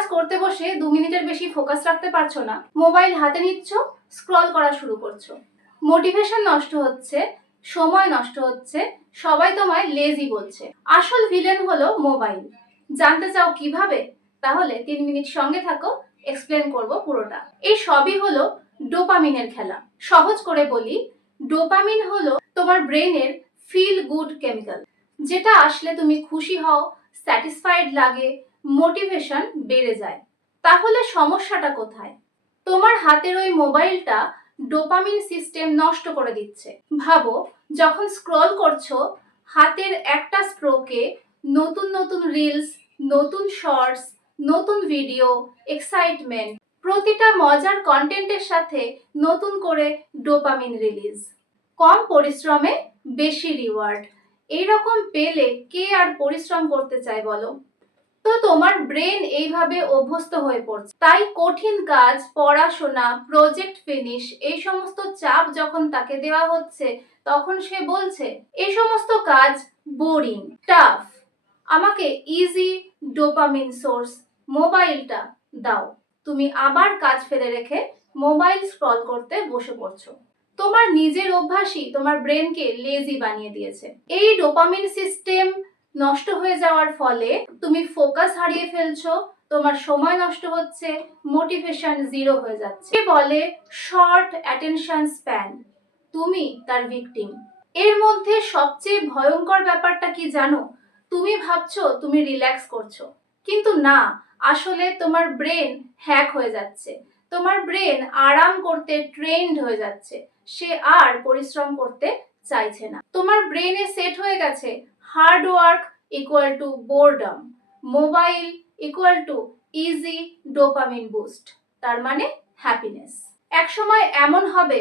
কাজ করতে বসে 2 মিনিটের বেশি ফোকাস রাখতে পারছো না, মোবাইল হাতে নিচ্ছ, স্ক্রল করা শুরু করছো। মোটিভেশন নষ্ট হচ্ছে, সময় নষ্ট হচ্ছে, সবাই তোমায় লেজি বলছে। আসল ভিলেন হলো মোবাইল। জানতে চাও কিভাবে? তাহলে 3 মিনিট সঙ্গে থাকো, এক্সপ্লেন করব পুরোটা। এই সবই হলো ডোপামিনের খেলা। সহজ করে বলি, ডোপামিন হলো তোমার ব্রেনের ফিল গুড কেমিক্যাল, যেটা আসলে তুমি খুশি হও, স্যাটিসফাইড লাগে, মোটিভেশন বেড়ে যায়। তাহলে সমস্যাটা কোথায়? তোমার হাতের ওই মোবাইলটা ডোপামিন সিস্টেম নষ্ট করে দিচ্ছে। ভাবো, যখন স্ক্রল করছো, হাতের একটা স্ট্রোকে নতুন নতুন রিলস, নতুন শর্টস, নতুন ভিডিও, এক্সাইটমেন্ট, প্রতিটা মজার কন্টেন্টের সাথে নতুন করে ডোপামিন রিলিজ। কম পরিশ্রমে বেশি রিওয়ার্ড। এইরকম পেলে কে আর পরিশ্রম করতে চায় বলো? তো তোমার ব্রেন এইভাবে অভ্যস্ত হয়ে পড়ছে। তাই কঠিন কাজ, পড়াশোনা, প্রজেক্ট ফিনিশ, এই সমস্ত চাপ যখন তাকে দেওয়া হচ্ছে, তখন সে বলছে এই সমস্ত কাজ বোরিং, টাফ, আমাকে ইজি ডোপামিন সোর্স মোবাইলটা দাও। তুমি আবার কাজ ফেলে রেখে মোবাইল স্ক্রল করতে বসে পড়ছো। তোমার নিজের অভ্যাসই তোমার ব্রেনকে লেজি বানিয়ে দিয়েছে। এই ডোপামিন সিস্টেম নষ্ট হয়ে যাওয়ার ফলে তুমি ফোকাস হারিয়ে ফেলছো, তোমার সময় নষ্ট হচ্ছে, মোটিভেশন জিরো হয়ে যাচ্ছে। বলে শর্ট অ্যাটেনশন স্প্যান। তুমি তার ভিকটিম। এর মধ্যে সবচেয়ে ভয়ঙ্কর ব্যাপারটা কি জানো? তুমি ভাবছো তুমি রিল্যাক্স করছো, কিন্তু না, আসলে তোমার ব্রেন হ্যাক হয়ে যাচ্ছে। তোমার ব্রেন আরাম করতে ট্রেন্ড হয়ে যাচ্ছে, সে আর পরিশ্রম করতে চাইছে না। তোমার ব্রেনে সেট হয়ে গেছে hard work equal to boredom, mobile equal to easy dopamine boost, তার মানে হ্যাপিনেস। একসময় এমন হবে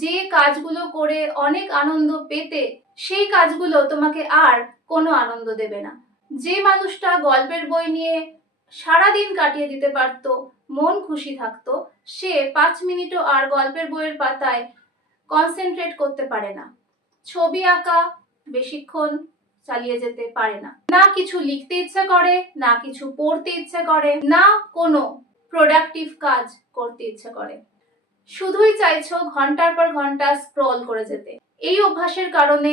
যে কাজগুলো করে অনেক আনন্দ পেতে, সেই কাজগুলো তোমাকে আর কোনো আনন্দ দেবে না। যে মানুষটা গল্পের বই নিয়ে সারাদিন কাটিয়ে দিতে পারত, মন খুশি থাকতো, সে 5 মিনিটও আর গল্পের বইয়ের পাতায় কনসেন্ট্রেট করতে পারে না। ছবি আঁকা বেশিক্ষণ চালিয়ে যেতে পারে না। না কিছু লিখতে ইচ্ছা করে, না কিছু পড়তে ইচ্ছা করে, না কোনো প্রোডাক্টিভ কাজ করতে ইচ্ছা করে। শুধুই চাইছো ঘন্টার পর ঘন্টা স্ক্রল করে যেতে। এই অভ্যাসের কারণে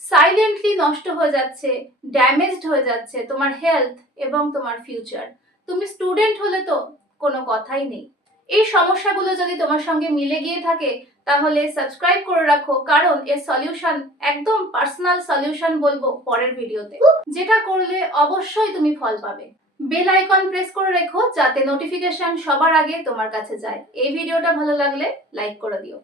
সাইলেন্টলি নষ্ট হয়ে যাচ্ছে, ড্যামেজড হয়ে যাচ্ছে তোমার হেলথ এবং তোমার ফিউচার। তুমি স্টুডেন্ট হলে তো কোনো কথাই নেই। এই সমস্যাগুলো যদি তোমার সঙ্গে মিলে গিয়ে থাকে, তাহলে সাবস্ক্রাইব করে রাখো, কারণ এর সলিউশন একদম পার্সোনাল সলিউশন বলবো পরের ভিডিওতে, যেটা করলে অবশ্যই তুমি ফল পাবে। বেল আইকন প্রেস করে রেখো, যাতে নোটিফিকেশন সবার আগে তোমার কাছে যায়। এই ভিডিওটা ভালো লাগলে লাইক করে দিও।